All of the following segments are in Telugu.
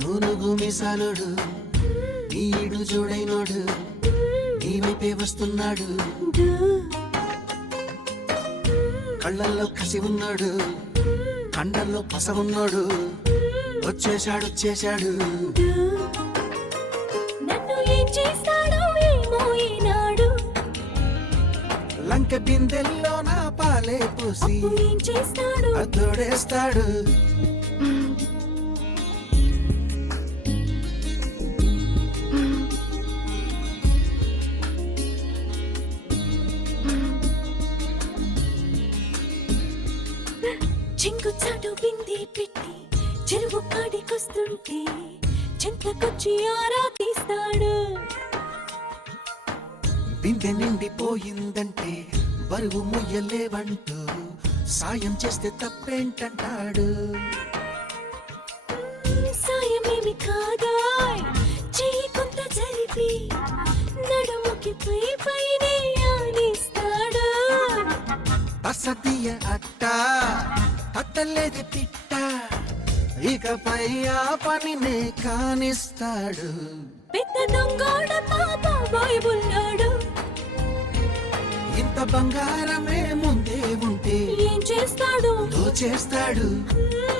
నూనుగు మిసాలుడు నీడు జోడైనోడు నీ వైపే వస్తున్నాడు కళ్ళల్లో కసి ఉన్నాడు కండల్లో పస ఉన్నాడు వచ్చేశాడు నన్ను ఏం చేస్తాడో ఏమో ఈనాడు లంక బిందెల్లో నా పాలే పూసి ఏం చేస్తాడు అతోడేస్తాడు చింగు చాటు బింది పెట్టి చెరువు కాడికొస్తుంటే చింతకొచ్చి ఆరా తీస్తాడు బిందె నిండిపోయిందంటే బరువు ముయ్యలేవంటూ సాయం చేస్తే తప్పేంటంటాడు సాయమేమి కాదాయ్ చెయ్యి కొంత జరిపి నడుముకి పైనే ఆనిస్తాడు అసతీయ అట్ట అట్టలేదు తిట్ట ఇకపై ఆ పనినే కానిస్తాడు పెద్ద దొంగోడ బాబాయ్ బుల్లాడు ఇంత బంగారమే ముందే ఉంటే ఏం చేస్తాడు దోచేస్తాడు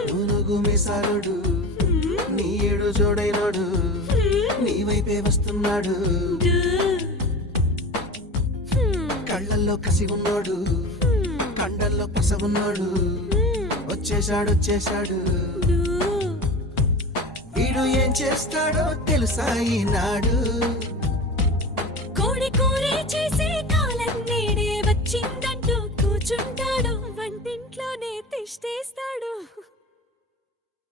నూనుగు మిసాలుడు నీడు జోడైనోడు నీ వైపే వస్తున్నాడు కళ్ళల్లో కసి ఉన్నాడు కండల్లో పస ఉన్నాడు వచ్చేశాడు వీడు ఏం చేస్తాడో తెలుసా ఈనాడు